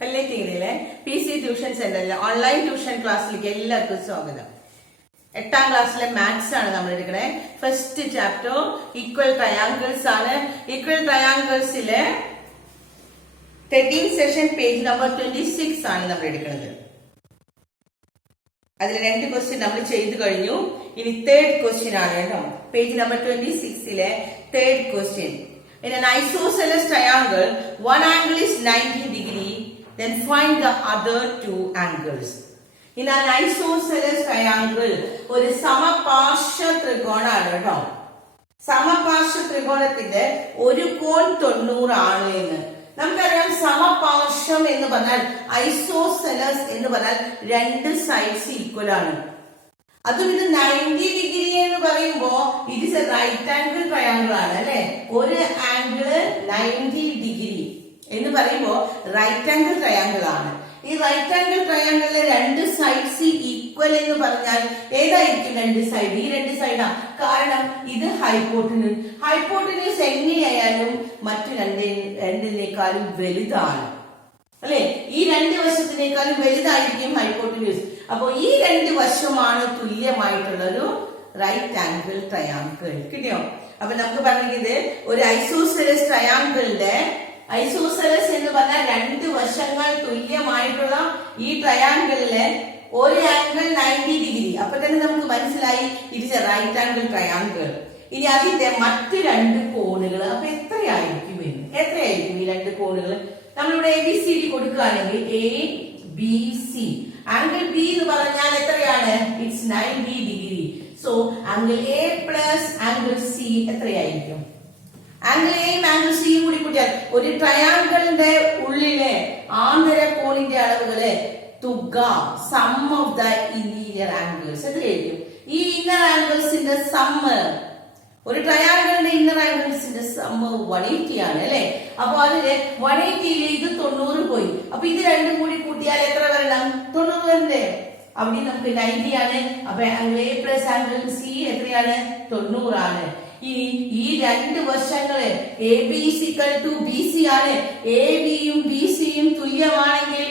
കല്ലേറ്റിങ്ങിലെ PC tuition സെന്ററിലെ online tuition ക്ലാസ്സിലേക്ക് എല്ലാവർക്കും സ്വാഗതം. 8ാം ക്ലാസ്സിലെ മാത്സ് ആണ് നമ്മൾ എടുക്കണേ. ഫസ്റ്റ് ചാപ്റ്റർ ഈക്വൽ ട്രയാങ്കിൾസ് ആണ്. ഈക്വൽ ട്രയാങ്കിൾസിലെ 13 സെഷൻ പേജ് നമ്പർ 26 ആണ് നമ്മൾ എടുക്കുന്നത്. അതിൽ 2 ക്വസ്റ്റ്യൻ നമ്മൾ ചെയ്തു കഴിഞ്ഞു. ഇനി 3rd ക്വസ്റ്റ്യൻ ആണ് കേട്ടോ. പേജ് നമ്പർ 26ലെ 3rd question. In an isosceles triangle, one angle is 90 degree, then find the other two angles. In an isosceles triangle, ഒരു സമപാർശ്വ ത്രികോണമാണ് കേട്ടോ. സമപാർശ്വ ത്രികോണത്തിന്റെ ഒരു കോൺ 90 ആണ് എന്ന് നമുക്കറിയാം. സമപാർശ്വം എന്ന് പറഞ്ഞാൽ ഐസോസെലസ് എന്ന് പറഞ്ഞാൽ 2 സൈഡ്സ് ഈക്വൽ ആണ്. അതും ഇത് 90 ഡിഗ്രി എന്ന് പറയുമ്പോ it is a right angle triangle ആണ് അല്ലെ. ഒരു ആംഗിള് 90 ഡിഗ്രി എന്ന് പറയുമ്പോ റൈറ്റ് ആംഗിൾ ട്രയാംഗിൾ ആണ്. ഈ റൈറ്റ് ആംഗിൾ ട്രയാംഗിളിലെ 2 സൈഡ്സ് ഈക്വൽ എന്ന് പറഞ്ഞാൽ ഏതായിരിക്കും 2 സൈഡ്? ഈ 2 സൈഡാ. കാരണം ഇത് ഹൈപ്പോട്ടന്യൂസ്. ഹൈപ്പോട്ടന്യൂസ് എങ്ങനെയായാലും മറ്റു രണ്ടിനേക്കാളും വലുതാണ് അല്ലെ. ഈ 2 വശത്തിനേക്കാളും വലുതായിരിക്കും ഹൈപ്പോട്ടന്യൂസ്. അപ്പോ ഈ 2 വശമാണ് തുല്യമായിട്ടുള്ള ഒരു റൈറ്റ് ആംഗിൾ ട്രയാംഗിൾ. കിട്ടിയോ? അപ്പൊ നമുക്ക് പറഞ്ഞത് ഒരു ഐസോസെലസ് ട്രയാംഗിളിന്റെ ഐസോസെലസ് എന്ന് പറഞ്ഞാൽ 2 വശങ്ങൾ തുല്യമായിട്ടുള്ള ഈ ട്രയാംഗിളിലെ ഒരു ആംഗിൾ 90 ഡിഗ്രി. അപ്പൊ തന്നെ നമുക്ക് മനസ്സിലായി it is a right angle triangle. ഇനി അതിന്റെ മറ്റു 2 കോണുകൾ അപ്പൊ എത്രയായിരിക്കും ഈ 2 കോണുകൾ? നമ്മളിവിടെ ABCD കൊടുക്കുകയാണെങ്കിൽ ABC. ആംഗിൾ B എന്ന് പറഞ്ഞാൽ എത്രയാണ്? It's 90 degree. So angle A plus angle C എത്രയായിരിക്കും? ആംഗിൾ എയും ആംഗിൾ സിയും കൂടി കൂട്ടിയാൽ ഒരു ട്രയാംഗിളിന്റെ ഉള്ളിലെ ആന്തര കോണിന്റെ അളവുകളെ തുക sum of the interior angles എത്രയായിരിക്കും? ഈ ഇന്നർ ആംഗിൾസിന്റെ സമ്മ്, ഒരു ട്രയാംഗിളിന്റെ ഇന്നർ ആംഗിൾസിന്റെ സമ്മ് 180 ആണ് അല്ലെ. അപ്പൊ അതില് 180 ഇത് 90 പോയി. അപ്പൊ ഇത് 2 കൂടി കൂട്ടിയാൽ എത്ര വരണം? 90 വരണ്ടേ? അവിടെ നമുക്ക് 90 ആണ്. അപ്പൊ angle A plus angle C എത്രയാണ്? 90 ആണ്. ഇനി ഈ 2 വശങ്ങള് ABC ആണ്. ABയും BCയും തുല്യമാണെങ്കിൽ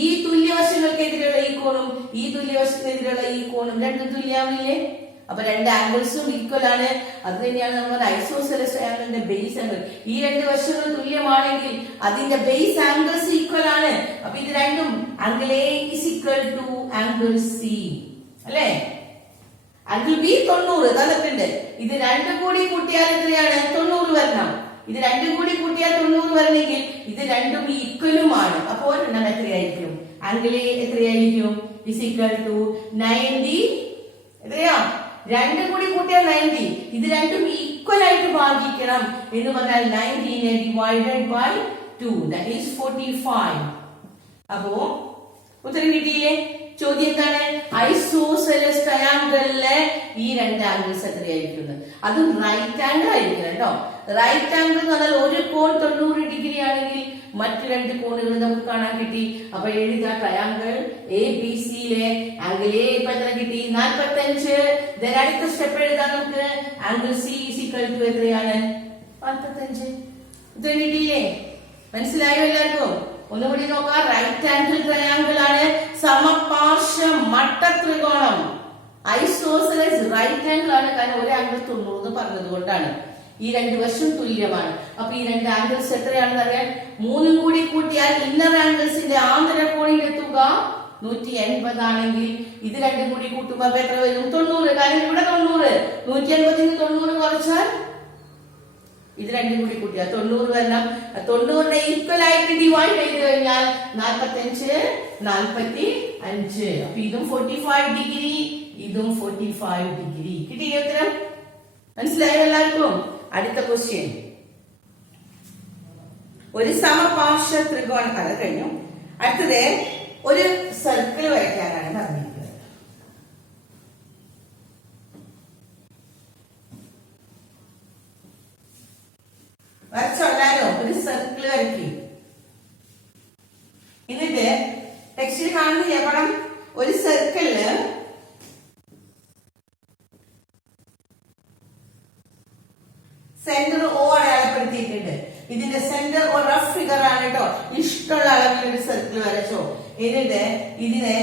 ഈ തുല്യവശങ്ങൾക്കെതിരെയുള്ള ഈ കോണും ഈ തുല്യവശത്തിനെതിരെയുള്ള ഈ കോണും 2 തുല്യമാവില്ലേ? അപ്പൊ 2 ആംഗിൾസും ഈക്വൽ ആണ്. അത് തന്നെയാണ് നമ്മൾ ഐസോസെലസ് ട്രയാംഗിളിന്റെ ബേസ് ആംഗിൾ. ഈ 2 വശങ്ങൾ തുല്യമാണെങ്കിൽ അതിന്റെ ബേസ് ആംഗിൾസ് ഈക്വൽ ആണ്. അപ്പൊ ഇത് രണ്ടും angle A is equal to angle C അല്ലെ. ആംഗിൾ ബി 90 തന്നിട്ടുണ്ട്. ഇത് 2 കൂടി കൂട്ടിയാൽ എത്രയാണ്? 90 വരണം. ഇത് 2 കൂടി കൂട്ടിയാൽ 90 വരണമെങ്കിൽ ഇത് രണ്ടും ഈക്വലുമാണ്. അപ്പോൾ ഒരെണ്ണം എത്രയായിരിക്കും? ആംഗിൾ എ എത്രയായിരിക്കും? Is equal to 90. എത്രയാ? 2 കൂടി കൂട്ടിയാൽ 90. ഇത് രണ്ടും ഈക്വൽ ആയിട്ട് ഭാഗിക്കണം എന്ന് പറഞ്ഞാൽ 90 ഡിവൈഡഡ് ബൈ 2 ദാറ്റ് ഈസ് 45. അപ്പോ ഉത്തരം കിട്ടിയില്ലേ? ചോദ്യം എന്താണ്? ഐസോസെലസ് ട്രയാംഗിളിലെ ഈ 2 ആംഗിൾസ് എത്രയായിരിക്കും? അത് റൈറ്റ് ആംഗിൾ ആയിരിക്കും കേട്ടോ. റൈറ്റ് ആംഗിൾ എന്ന് പറഞ്ഞാൽ ഒരു കോൺ 90 ഡിഗ്രി ആണെങ്കിൽ മറ്റു 2 കോണുകൾ നമുക്ക് കാണാൻ കിട്ടി. അപ്പൊ എഴുതാ ട്രയാംഗിൾ ABCയിലെ ആംഗിൾ എ ഇപ്പൊ എത്ര കിട്ടി? 45. അടുത്ത സ്റ്റെപ്പ് എഴുതാൻ നമുക്ക് angle C is equal to എത്രയാണ്? 45. ഇത് കിട്ടിയില്ലേ? മനസ്സിലായോ എല്ലാവർക്കും? ഒന്നുകൂടി നോക്കാം. റൈറ്റ് ആംഗിൾ ട്രയാംഗിൾ ആണ്. സമപാർശ്വ മട്ട ത്രികോണം. ഐസോസെലസ് റൈറ്റ് ആംഗിൾ ആണ്. കാരണം ഒരു ആംഗിൾ 90 എന്ന് പറഞ്ഞത് കൊണ്ടാണ്. ഈ 2 വശം തുല്യമാണ്. അപ്പൊ ഈ 2 ആംഗിൾസ് എത്രയാണെന്ന് അറിയാൻ 3 കൂടി കൂട്ടിയാൽ ഇന്നർ ആംഗിൾസിന്റെ ആന്തര കോണിന്റെ തുക 180 ആണെങ്കിൽ ഇത് 2 കൂടി കൂട്ടുമ്പോ എത്ര വരും? 90. കാരണം ഇവിടെ 90. 180 90 കുറച്ചാൽ ഇത് 2 കൂടി കൂട്ടിയാൽ 90 വരണം. 90നെ ഈക്വൽ ആയിട്ട് ഡിവൈഡ് ചെയ്ത് കഴിഞ്ഞാൽ 45 45. അപ്പൊ ഇതും 45 ഡിഗ്രി, ഇതും 45 ഡിഗ്രി. കിട്ടിയ ഉത്തരം? മനസ്സിലായോ എല്ലാവർക്കും? അടുത്ത ക്വസ്റ്റ്യൻ. ഒരു സമപാർശ്വ ത്രികോണം അത് കഴിഞ്ഞു. അടുത്തത് ഒരു സർക്കിൾ വരയ്ക്കാനാണ് പറഞ്ഞിരിക്കുന്നത്. വരച്ചോല്ലാരോ? ഒരു സർക്കിൾ വരയ്ക്കും. എന്നിട്ട് ടെക്സ്റ്റിൽ കാണുന്നില്ല പടം? ഒരു സർക്കിളില് സെന്റർ O അടയാളപ്പെടുത്തിയിട്ടുണ്ട്. ഇതിന്റെ സെന്റർ O റഫ് ഫിഗർ ആണ് കേട്ടോ. ഇഷ്ടമുള്ള അളവിൽ ഒരു സർക്കിൾ വരച്ചോ. എന്നിട്ട് ഇതിനെ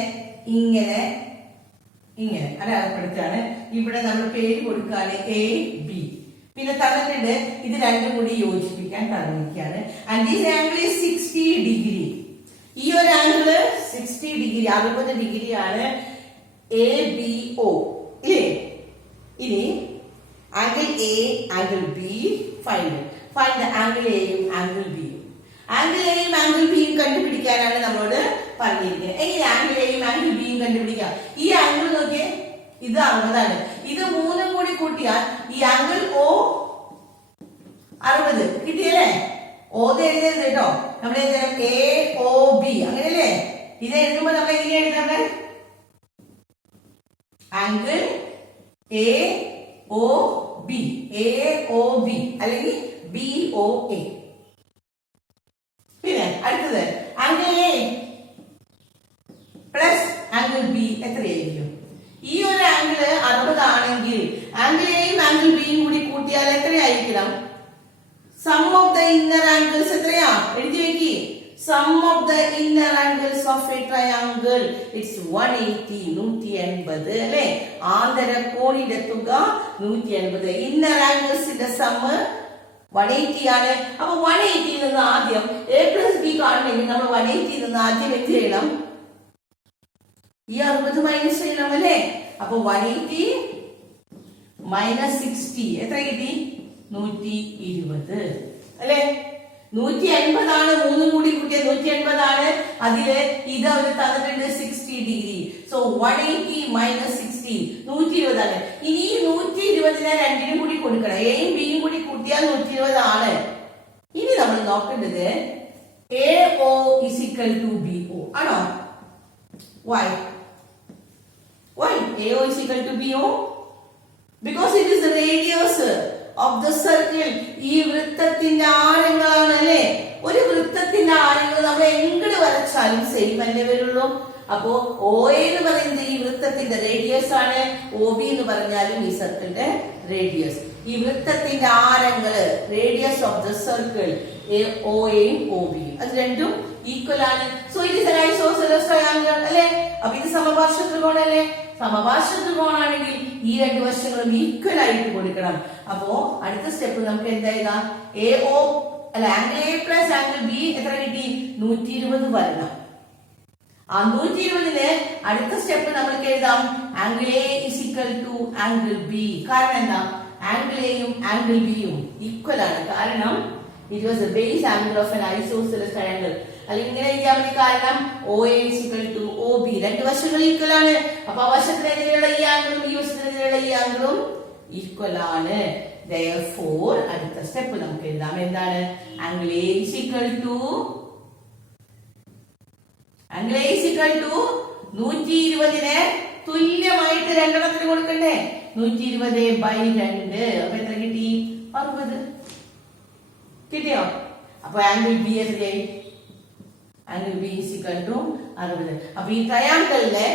ഇങ്ങനെ ഇങ്ങനെ അടയാളപ്പെടുത്താണ്. ഇവിടെ നമ്മൾ പേര് കൊടുക്കുകയാണ് എ ബി. പിന്നെ തന്നിട്ടുണ്ട് ഇത് രണ്ടും കൂടി യോജിപ്പിക്കാൻ തന്നിരിക്കുകയാണ്. And this angle is 60 degree. ഈ ഒരു ആംഗിള് 60 ഡിഗ്രി 60 ഡിഗ്രിയാണ് എ ബി ഒ ഇല്ലേ. ഇനി angle A angle B find angle എയും ആംഗിൾ ബിയും. ആംഗിൾ എയും ആംഗിൾ ബിയും കണ്ടുപിടിക്കാനാണ് നമ്മളോട് പറഞ്ഞിരിക്കുന്നത്. എങ്ങനെ ആംഗിൾ എയും ആംഗിൾ ബിയും കണ്ടുപിടിക്കാം? ഈ ആംഗിൾ നോക്കിയേ, ഇത് 60ആണ്. ഇത് മൂന്നും കൂടി കൂട്ടിയാൽ ഈ ആംഗിൾ ഒ 60 കിട്ടിയല്ലേ. ഓത് എഴുതരുത് കേട്ടോ. നമ്മൾ എഴുതണം എ ഒ ബി അങ്ങനെയല്ലേ. ഇത് എഴുതുമ്പോ നമ്മൾ എങ്ങനെ എഴുതണ്ടേ? Angle A O B, A O B അല്ലെങ്കിൽ ബി ഒ എ. പിന്നെ അടുത്തത് angle A plus angle B എത്രയായിരിക്കും? ഈ ഒരു ആംഗിള് 60 ആണെങ്കിൽ ആംഗിൾ എയും ആംഗിൾ ബിയും കൂടി കൂട്ടിയാൽ എത്രയായിരിക്കണം? Sum of the inner angles എത്രയാ? എഴുതി വെക്കി. Sum of the inner angles of a triangle it's 180 180 അല്ലേ. ആന്തര കോണിന്റെ തുക 180. ഇന്നർ ആംഗിൾസിന്റെ സം 180 ആണ്. അപ്പൊ 180 നിന്ന് ആദ്യം എ പ്ലസ് ബി കാണണമെങ്കിൽ നമ്മൾ 180 നിന്ന് ആദ്യം എന്ത് ചെയ്യണം? ഈ 60 മൈനസ് ചെയ്യണം അല്ലേ. അപ്പൊ 180 മൈനസ് 60 എത്ര കിട്ടി? 120 അല്ലേ. 180 ആണ്. മൂന്നും കൂടി കൂട്ടിയ 180 ആണ്. അതില് ഇത് അവർ തന്നിട്ടുണ്ട് 60 ഡിഗ്രി. സോ 180 മൈനസ് 60 120 ആണ്. ഇനി ഈ 120നെ രണ്ടിനും കൂടി കൊടുക്കണം. എയും ബിയും കൂടി കൂട്ടിയാൽ 120 ആണ്. ഇനി നമ്മൾ നോക്കേണ്ടത് A O is equal to B O ആണോ? Why AO is equal to BO? Because it is the radius of the circle. ഈ വൃത്തത്തിന്റെ ആരങ്ങളാണ് അല്ലേ. ഒരു വൃത്തത്തിന്റെ ആരങ്ങൾ നമ്മൾ എങ്ങോട്ട് വരച്ചാലും സെയിം അല്ലേ വരുള്ളൂ. അപ്പോ ഒ എന്ന് പറയുന്നത് ഈ വൃത്തത്തിന്റെ റേഡിയസ് ആണ്. ഒ ബി എന്ന് പറഞ്ഞാലും ഈ സർക്കിളിന്റെ റേഡിയസ്. ഈ വൃത്തത്തിന്റെ ആരങ്ങള് radius of the circle O എയും ഒ ബിയും അത് രണ്ടും ഈക്വൽ ആണ്. So it is an isosceles triangle അല്ലേ. അപ്പൊ ഇത് സമപാർശ്വ ത്രികോണല്ലേ. സമപാർശ്വ ത്രികോണാണെങ്കിൽ ഈ രണ്ട് വശങ്ങളും ഈക്വൽ ആയിട്ട് കൊടുക്കണം. അപ്പോ അടുത്ത സ്റ്റെപ്പ് നമുക്ക് എന്താ എഴുതാം? എ ഒ അല്ല angle A plus angle B എത്ര കിട്ടി? 120 വരണം. ആ 120ന് അടുത്ത സ്റ്റെപ്പ് നമുക്ക് എഴുതാം angle A is equal to angle B. കാരണം എന്താ? ആംഗിൾ എയും ആംഗിൾ ബിയും ഈക്വൽ ആണ്. കാരണം it was the base angle of an isosceles triangle. അല്ലെങ്കിൽ ഇങ്ങനെ എഴുതിയാൽ മതി. കാരണം O A is equal to O B. രണ്ട് വശങ്ങൾ ഈക്വൽ ആണ്. അപ്പൊ ആ വശത്തിനെതിരെയുള്ള ഈ ആംഗിളും ഈ വശത്തിനെതിരെയുള്ള ഈ ആംഗിളും ഈക്വൽ ആണ്. Therefore അടുത്ത സ്റ്റെപ്പ് നമുക്ക് എഴുതാം. എന്താണ്? Angle A is equal to 120നെ തുല്യമായിട്ട് രണ്ടെണ്ണത്തിന് കൊടുക്കണ്ടേ? 120/2. അപ്പൊ എത്ര കിട്ടി? 60 കിട്ടിയോ? അപ്പൊ ആംഗിൾ ബി എത്രയായി? Angle B is equal to 60. അപ്പൊ ഈ ട്രയാംഗിളിലെ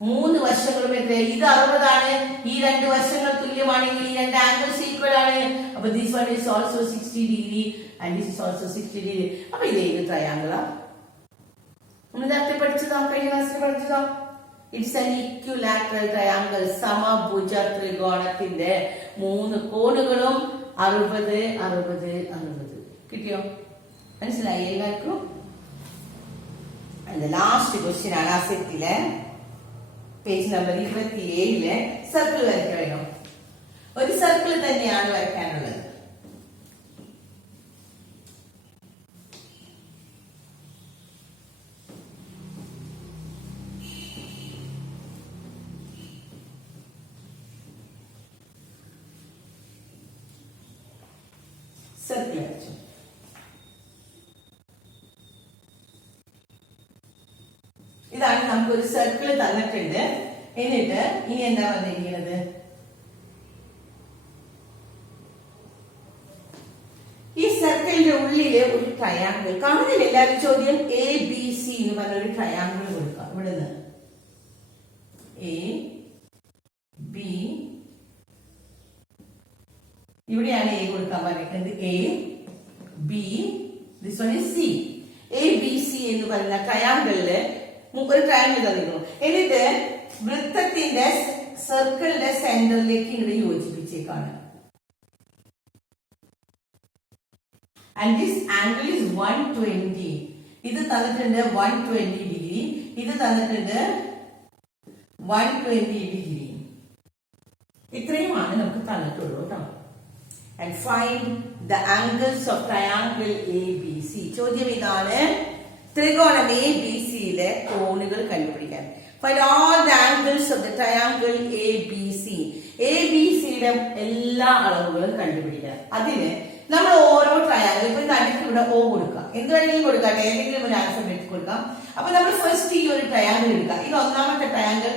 മൂന്ന് വശങ്ങളും എത്രയായി? ഇത് 60 ആണ്. ഈ രണ്ട് വശങ്ങൾ തുല്യമാണെങ്കിൽ ഈ രണ്ട് ആംഗിൾസ് ഈക്വൽ ആണ്. അപ്പൊ this one is also 60 degree and this is also 60 degree. അപ്പൊ ഇത് ഏത് ട്രയാംഗിളാ? നമ്മൾ നേരത്തെ പഠിച്ചതോ? കഴിഞ്ഞ ക്ലാസ്സിൽ പഠിച്ചതോ? It's an equilateral triangle. സമഭുജ ത്രികോണത്തിന്റെ മൂന്ന് കോണുകളും 60 60 60. കിട്ടിയോ? മനസ്സിലായി എല്ലാവർക്കും? ലാസ്റ്റ് ക്വസ്റ്റ്യൻ ആണ് ആ സെറ്റിലെ പേജ് നമ്പർ 27 സർക്കിൾ വരയ്ക്കണോ? ഒരു സർക്കിൾ തന്നെയാണ് വരയ്ക്കാനുള്ളത്. സർക്കിൾ വരച്ചു. ഇതാണ് നമുക്കൊരു സർക്കിൾ തന്നിട്ടുണ്ട്. എന്നിട്ട് ഇനി എന്താ പറഞ്ഞിരിക്കുന്നത്? ഈ സർക്കിളിന്റെ ഉള്ളില് ഒരു ട്രയാംഗിൾ കാണുന്നില്ല എല്ലാവരും? ചോദ്യം എ ബി സി എന്ന് പറഞ്ഞൊരു ട്രയാംഗിൾ കൊടുക്കാം. ഇവിടുന്ന് എ ബി, ഇവിടെയാണ് എ കൊടുക്കാൻ പറഞ്ഞിരിക്കുന്നത്. A B, this one is C. A B C എന്ന് പറയുന്ന ട്രയാങ്കിളില് ഒരു ട്രയാങ്കിൾ തന്നിരിക്കുന്നു. എന്നിട്ട് വൃത്തത്തിന്റെ സർക്കിളിന്റെ സെന്ററിലേക്ക് ഇങ്ങോട്ട് യോജിപ്പിച്ചേക്കാണ്. And this angle is 120. ഇത് തന്നിട്ടുണ്ട് 120 ഡിഗ്രി, ഇത് തന്നിട്ടുണ്ട് 120 ഡിഗ്രി. ഇത്രയുമാണ് നമുക്ക് തന്നിട്ടുള്ളൂ കേട്ടോ. And find the angles of triangle ABC. ചോദ്യം ഇതാണ്, ത്രികോണം ABC യിലെ കോണുകൾ കണ്ടുപിടിക്കാൻ. Find all the angles of the triangle ABC. ABC യുടെ എല്ലാ അളവുകളും കണ്ടുപിടിക്കാൻ. അതിന് നമ്മൾ ഓരോ ട്രയാങ്കിൾ, ഇപ്പൊ നടുക്ക് ഇവിടെ O കൊടുക്കാം, എന്ത് വേണമെങ്കിലും കൊടുക്കാം, ഏതെങ്കിലും ഒരു ആൽഫബറ്റ് കൊടുക്കാം. അപ്പൊ നമ്മൾ ഫസ്റ്റ് ഈ ഒരു ട്രയാങ്കിൾ എടുക്കാം. ഇത് ഒന്നാമത്തെ ട്രയാങ്കിൾ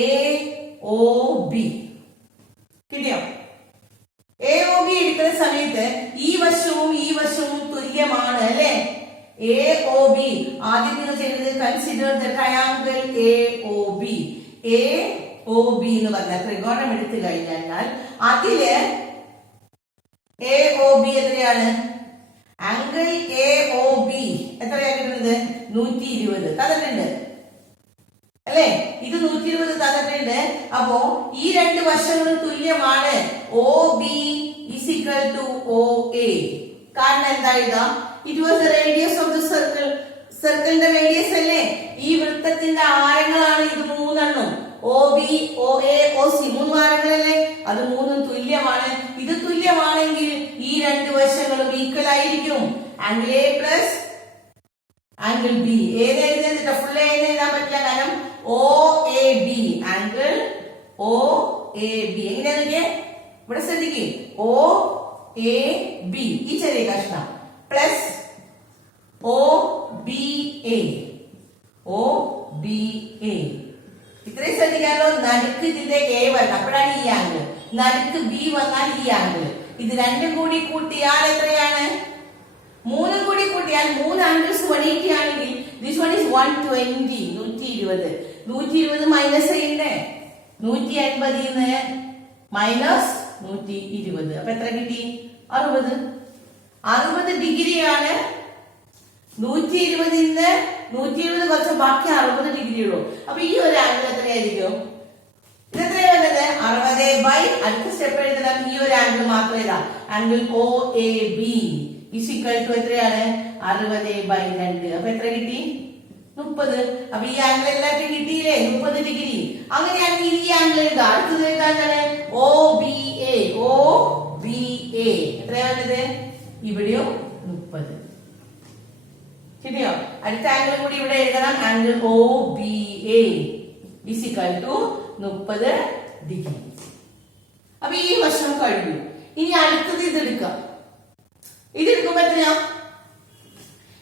AOB. കിട്ടിയോ? AOB എടുക്കുന്ന സമയത്ത് ഈ വശവും ഈ വശവും തുല്യമാണ് അല്ലെ? AOB ആദ്യം നിങ്ങൾ ചെയ്തത് consider the triangle AOB. AOB എന്ന് പറഞ്ഞ ത്രികോണം എടുത്തു കഴിഞ്ഞാൽ അതില് AOB എത്രയാണ്? ആംഗിൾ AOB എത്രയാണ് കിട്ടുന്നത്? 120 തന്നിട്ടുണ്ട് അല്ലെ? ഇത് 120 തന്നിട്ടുണ്ട്. അപ്പോ ഈ രണ്ട് വശങ്ങളും തുല്യമാണ്. OB is equal to OA. കാരണം എന്താ എഴുതാം? It was the radius of the circle. സർക്കിളിന്റെ റേഡിയസ് അല്ലേ? ഈ വൃത്തത്തിന്റെ ആരങ്ങളാണ് ഇത് മൂന്നെണ്ണം. OB, OA, OC മൂന്ന് ആരങ്ങളല്ലേ? അത് മൂന്നും തുല്യമാണ്. ഇത് തുല്യമാണെങ്കിൽ ഈ രണ്ട് വശങ്ങളും ഈക്വൽ ആയിരിക്കും. Angle A plus angle B. ഏത് എഴുതുന്നില്ല, ഫുൾ എഴുതാൻ പറ്റില്ല, കാരണം OAB ആംഗിൾ OAB എങ്ങനെയാ ഇവിടെ ശ്രദ്ധിക്കുക. OAB ഈ ചെറിയ കഷ്ണം പ്ലസ് OBA. ഇത്രയും ശ്രദ്ധിക്കാമല്ലോ. നടുക്ക് ഇതിന്റെ A വരണം, അപ്പോഴാണ് ഈ ആംഗിൾ. നടുക്ക് B വന്നാൽ ഈ ആംഗിൾ. ഇത് രണ്ടും കൂടി കൂട്ടിയാൽ എത്രയാണ്? മൂന്നും കൂടി കൂട്ടിയാൽ മൂന്ന് ആംഗിൾസ് 180 ആണെങ്കിൽ ദിസ് വൺ ഇസ് 120. 120 മൈനസ് ചെയ്യണ്ടേ? 180 മൈനസ് 120. അപ്പൊ എത്ര കിട്ടി? 60 ഡിഗ്രിയാണ്. 120 120 കുറച്ച് ബാക്കി 60 ഡിഗ്രി ഉള്ളൂ. അപ്പൊ ഈ ഒരു ആംഗിൾ എത്രയായിരിക്കും? ഇത് എത്രയാ വന്നത്? 60 ബൈ, അടുത്ത സ്റ്റെപ്പ് എഴുതണം, ഈ ഒരു ആംഗിൾ മാത്രം എഴുതാം. Angle OAB is equal to എത്രയാണ്? 60 ബൈ 2. അപ്പൊ എത്ര കിട്ടി? 30. അപ്പൊ ഈ ആംഗിൾ എല്ലാവർക്കും കിട്ടിയില്ലേ? 30 ഡിഗ്രി. അങ്ങനെയാണെങ്കിൽ ഈ ആംഗിൾ എഴുതാം. അടുത്തത് എഴുതാനാണ് OBA. എത്രയാ വന്നത്? ഇവിടെയും 30. ശരിയോ? അടുത്ത ആംഗിൾ കൂടി ഇവിടെ എഴുതണം. Angle OBA is equal to 30 degree. അപ്പൊ ഈ വശം കഴിഞ്ഞു. ഇനി അടുത്തത് ഇതെടുക്കാം. ഇതെടുക്കുമ്പോ എത്രയാ?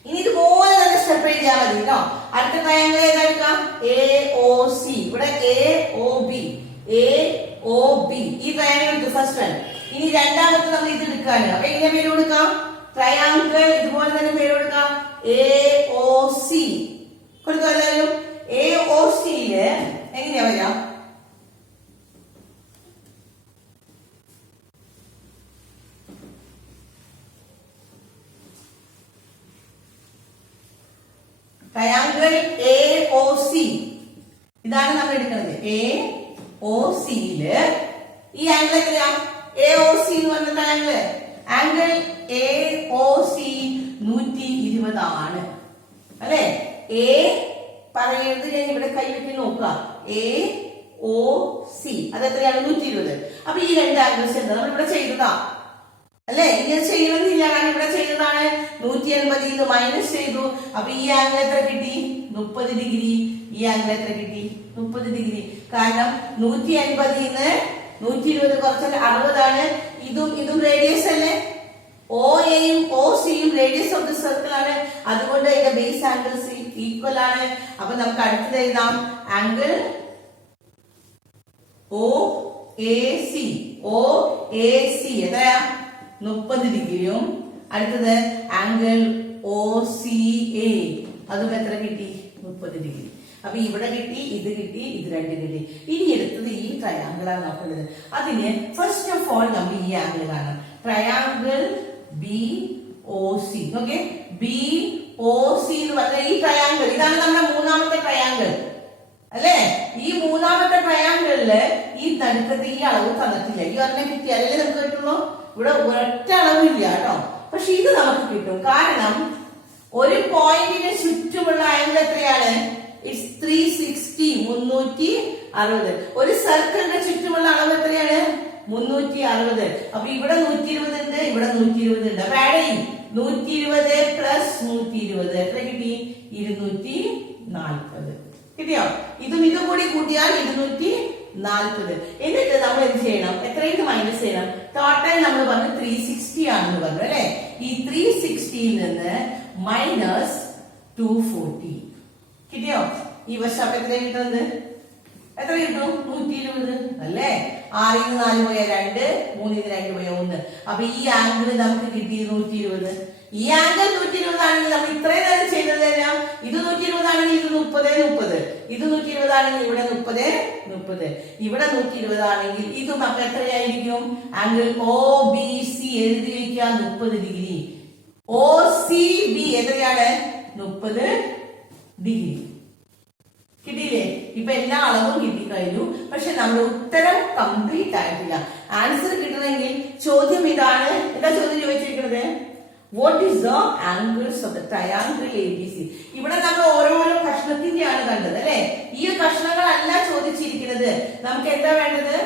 ഇനി ഇതുപോലെ തന്നെ സ്റ്റെപ്പ് എഴുതിയാൽ മതി കേട്ടോ. അടുത്ത ട്രയാങ്കിൾ ഏതെടുക്കാം? AOC. ഇവിടെ AOB. ഈ ട്രയാങ്കിൾ എടുത്തു ഫസ്റ്റ് വൺ. ഇനി രണ്ടാമത്തെ നമ്മൾ ഇത് എടുക്കാണ്. അപ്പൊ എങ്ങനെ പേര് കൊടുക്കാം? ട്രയാങ്കിൾ ഇതുപോലെ തന്നെ പേര് കൊടുക്കാം. AOC കൊടുക്കാനും. AOCയില് എങ്ങനെയാ വരാ? ട്രയാങ്കിൾ AOC ഇതാണ് നമ്മൾ എടുക്കുന്നത്. AOCയില് ഈ ആംഗിൾ എത്രയാ? AOC എന്ന് പറഞ്ഞ ട്രയാങ്കിൾ ആംഗിൾ AOC 120 ആണ് അല്ലെ? A പറയുന്നത് ഞാൻ ഇവിടെ കൈവെട്ടി നോക്കുക. AOC അത് എത്രയാണ്? 120. അപ്പൊ ഈ രണ്ട് ആംഗിൾസ് എന്താ നമ്മൾ ഇവിടെ ചെയ്തതാ അല്ലെ? ഇങ്ങനെ ചെയ്യണമെന്നില്ല, കാരണം ഇവിടെ ചെയ്തതാണ്. 180 മൈനസ് ചെയ്തു. അപ്പൊ ഈ ആംഗിൾ എത്ര കിട്ടി? 30 ഡിഗ്രി. ഈ ആംഗിൾ എത്ര കിട്ടി? 30 ഡിഗ്രി. കാരണം 180 120 കുറച്ചാൽ 60 ആണ്. ഇതും റേഡിയസ് അല്ലേ? OAയും OCയും റേഡിയസ് ഓഫ് ദി സർക്കിൾ ആണ്. അതുകൊണ്ട് അതിന്റെ ബേസ് ആംഗിൾസ് ഈക്വൽ ആണ്. അപ്പൊ നമുക്ക് അടുത്തത് എഴുതാം. Angle OAC. എത്രയാ? 30 ഡിഗ്രിയും. അടുത്തത് ആംഗിൾ OCA. അതും എത്ര കിട്ടി? 30 ഡിഗ്രി. അപ്പൊ ഇവിടെ കിട്ടി, ഇത് കിട്ടി, ഇത് രണ്ടും കിട്ടി. ഇനി എടുത്തത് ഈ ട്രയാങ്കിൾ ആണ് നോക്കേണ്ടത്. അതിന് ഫസ്റ്റ് ഓഫ് ഓൾ നമ്മൾ ഈ ആംഗിൾ കാണാം. Triangle BOC. Okay, BOC O C എന്ന് പറഞ്ഞ ഈ ട്രയാങ്കിൾ, ഇതാണ് നമ്മുടെ മൂന്നാമത്തെ ട്രയാങ്കിൾ അല്ലേ? ഈ മൂന്നാമത്തെ ട്രയാങ്കിളില് ഈ നടുക്കത്തെ ഈ അളവ് തന്നിട്ടില്ല. ഈ ഒരെണ്ണം കിട്ടിയാലല്ലേ നമുക്ക് കിട്ടുള്ളൂ. ഇവിടെ ഒറ്റ അളവില്ല കേട്ടോ. പക്ഷെ ഇത് നമുക്ക് കിട്ടും. കാരണം ഒരു പോയിന്റിന് ചുറ്റുമുള്ള ആംഗിൾ എത്രയാണ്? ഇറ്റ്സ് 360, 360. ഒരു സർക്കിളിന്റെ ചുറ്റുമുള്ള അളവ് എത്രയാണ്? 360. അപ്പൊ ഇവിടെ 120 ഉണ്ട്, ഇവിടെ 120 ഉണ്ട്. അപ്പൊ ആഡ് ചെയ്യും. 120 പ്ലസ് 120 എത്ര കിട്ടി? 240. കിട്ടിയോ? ഇതും കൂടി കൂട്ടിയാൽ 240. എന്നിട്ട് നമ്മൾ എന്ത് ചെയ്യണം? എത്രയിട്ട് മൈനസ് ചെയ്യണം? ടോട്ടൽ നമ്മൾ പറഞ്ഞു 360 ആണെന്ന് പറഞ്ഞു അല്ലെ? ഈ 360യിൽ നിന്ന് മൈനസ് 240 കിട്ടിയോ? ഈ വർഷം അപ്പൊ എത്ര കിട്ടുന്നത്? എത്ര കിട്ടും? 120 അല്ലേ? 6 4 പോയ 2, 3 2 പോയ 1. അപ്പൊ ഈ ആംഗിൾ നമുക്ക് കിട്ടി 120. ഈ ആംഗിൾ 120 ആണെങ്കിൽ നമ്മൾ ഇത്രയും നേരം ചെയ്തത് തരാം. ഇത് 120 ആണെങ്കിൽ ഇത് 30 30. ഇത് 120 ആണെങ്കിൽ ഇവിടെ 30 30. ഇവിടെ 120 ആണെങ്കിൽ ഇതും അപ്പൊ എത്രയായിരിക്കും? ആംഗിൾ ഒ ബി സി എഴുതി വെക്കാം 30 ഡിഗ്രി. ഒ സി ബി എത്രയാണ്? 30 ഡിഗ്രി. കിട്ടിയില്ലേ? ഇപ്പൊ എല്ലാ അളവും കിട്ടിക്കഴിഞ്ഞു. പക്ഷെ നമ്മുടെ ഉത്തരം കംപ്ലീറ്റ് ആയിട്ടില്ല. ആൻസർ കിട്ടണമെങ്കിൽ ചോദ്യം ഇതാണ്. എന്താ ചോദ്യം ചോദിച്ചിരിക്കുന്നത്? What is the angles of the triangle A B C? ഇവിടെ നമ്മൾ ഓരോരോ കഷ്ണത്തിന്റെയാണ് കണ്ടത് അല്ലെ? ഈ കഷ്ണങ്ങളല്ല ചോദിച്ചിരിക്കുന്നത്. നമുക്ക് എന്താ വേണ്ടത്?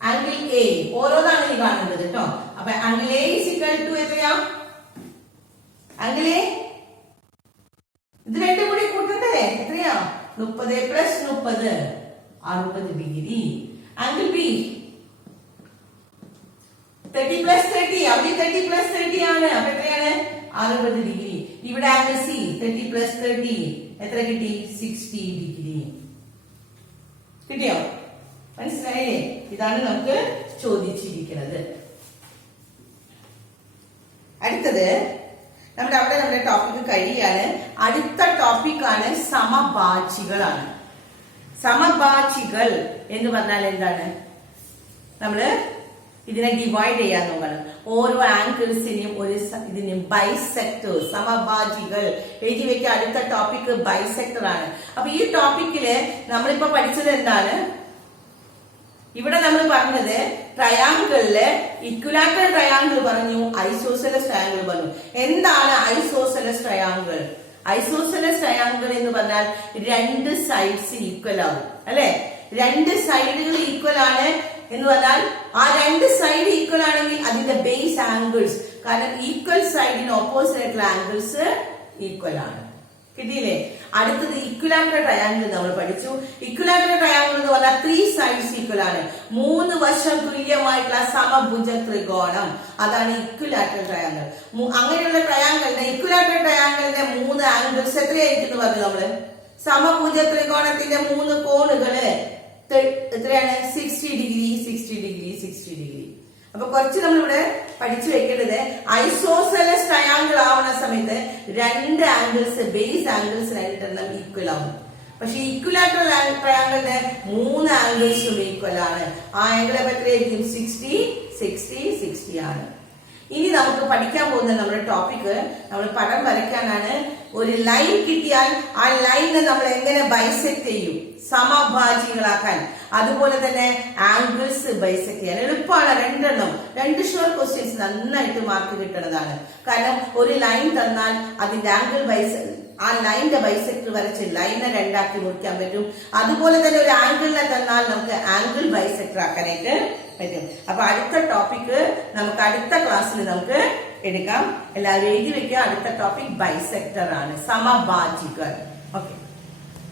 Angle A. ഓരോന്നാണ് ഈ കാണേണ്ടത് കേട്ടോ. അപ്പൊ angle A is equal to എത്രയാ? ആംഗിൾ എ ഇത് രണ്ടും കൂടി കൂട്ടണ്ടേ? എത്രയാ? 30 plus 30 60 degree. Angle B 30 plus 30. അവിടെ 30 പ്ലസ് 30 ആണ്. അപ്പൊ എത്രയാണ്? 60 ഡിഗ്രി. ഇവിടെ ആംഗിൾ സി 30 പ്ലസ് 30 എത്ര കിട്ടി? 60 ഡിഗ്രി. കിട്ടിയോ? മനസ്സിലായില്ലേ? ഇതാണ് നമുക്ക് ചോദിച്ചിരിക്കുന്നത്. അടുത്തത് നമ്മുടെ ടോപ്പിക് കഴിയാണ്. അടുത്ത ടോപ്പിക്കാണ് സമഭാജികളാണ്. സമഭാജികൾ എന്ന് പറഞ്ഞാൽ എന്താണ്? നമ്മള് ഇതിനെ ഡിവൈഡ് ചെയ്യാൻ നോക്കണം. ഓരോ ആംഗിൾസിനെയും ഇതിനെയും ബൈസെക്ടർ, സമഭാജികൾ എഴുതി വെക്കുക. അടുത്ത ടോപ്പിക് ബൈസെക്ടർ ആണ്. അപ്പൊ ഈ ടോപ്പിക്കില് നമ്മളിപ്പോ പഠിച്ചത് എന്താണ്? ഇവിടെ നമ്മൾ പറഞ്ഞത് ട്രയാങ്കിളില് ഇക്വിലാറ്ററൽ ട്രയാങ്കിൾ പറഞ്ഞു, ഐസോസെലസ് ട്രയാങ്കിൾ പറഞ്ഞു. എന്താണ് ഐസോസെലസ് ട്രയാങ്കിൾ? ഐസോസെലസ് ട്രയാങ്കിൾ എന്ന് പറഞ്ഞാൽ രണ്ട് സൈഡ്സ് ഈക്വൽ ആവും അല്ലെ? രണ്ട് സൈഡുകൾ ഈക്വൽ ആണ് എന്ന് പറഞ്ഞാൽ ആ രണ്ട് സൈഡ് ഈക്വൽ ആണെങ്കിൽ അതിന്റെ ബേസ് ആംഗിൾസ്, കാരണം ഈക്വൽ സൈഡിന് ഓപ്പോസിറ്റ് ആയിട്ടുള്ള ആംഗിൾസ് ഈക്വൽ ആണ്. കിട്ടിയില്ലേ? അടുത്തത് ഇക്വിലാറ്ററൽ ട്രയാങ്കിൾ നമ്മൾ പഠിച്ചു. ഇക്വിലാറ്ററൽ ട്രയാങ്കിൾ എന്ന് പറഞ്ഞാൽ 3 സൈഡ്സ് ഈക്വൽ ആണ്. 3 വശം തുല്യമായിട്ടുള്ള സമഭുജ ത്രികോണം, അതാണ് ഇക്വിലാറ്ററൽ ട്രയാങ്കിൾ. അങ്ങനെയുള്ള ട്രയാങ്കിളിന്റെ ഇക്വിലാറ്ററൽ ട്രയാങ്കിളിന്റെ 3 ആംഗിൾസ് എത്രയായിരിക്കും പറഞ്ഞു നമ്മള്? സമഭുജ ത്രികോണത്തിന്റെ 3 കോണുകള് എത്രയാണ്? 60 ഡിഗ്രി 60 ഡിഗ്രി 60 ഡിഗ്രി. അപ്പൊ കുറച്ച് നമ്മളിവിടെ പഠിച്ചു വെക്കേണ്ടത്, ഐസോസെലസ് ട്രയാങ്കിൾ ആവുന്ന സമയത്ത് രണ്ട് ആംഗിൾസ്, ബേസ് ആംഗിൾസ് രണ്ടെണ്ണം ഈക്വൽ ആവും. പക്ഷെ ഇക്വിലാറ്ററൽ ട്രയാങ്കിളിന്റെ 3 ആംഗിൾസും ഈക്വൽ ആണ്. ആ ആംഗിൾ എത്രയായിരിക്കും? 60 60 60 ആണ്. ഇനി നമുക്ക് പഠിക്കാൻ പോകുന്ന നമ്മുടെ ടോപ്പിക്, നമ്മൾ പടം വരയ്ക്കാനാണ്. ഒരു ലൈൻ കിട്ടിയാൽ ആ ലൈനെ നമ്മൾ എങ്ങനെ ബൈസെക്ട് ചെയ്യും, സമഭാജികളാക്കാൻ. അതുപോലെ തന്നെ ആംഗിൾസ് ബൈസെക്ട് ചെയ്യാൻ എളുപ്പമാണ്. രണ്ടെണ്ണം, 2 ഷോർട്ട് ക്വസ്റ്റ്യൻസ് നന്നായിട്ട് മാർക്ക് കിട്ടുന്നതാണ്. കാരണം ഒരു ലൈൻ തന്നാൽ അതിന്റെ ആംഗിൾ ആ ലൈനിന്റെ ബൈസെക്ടർ വരച്ച് ലൈനെ രണ്ടാക്കി മുറിക്കാൻ പറ്റും. അതുപോലെ തന്നെ ഒരു ആംഗിളിനെ തന്നാൽ നമുക്ക് ആംഗിൾ ബൈസെക്ടർ ആക്കാനായിട്ട് പറ്റും. അപ്പൊ അടുത്ത ടോപ്പിക് നമുക്ക് അടുത്ത ക്ലാസ്സിൽ നമുക്ക് എടുക്കാം. എല്ലാവരും എഴുതി വെക്കുക. അടുത്ത ടോപ്പിക് ബൈസെക്ടർ ആണ്, സമഭാജികൾ. ഓക്കെ.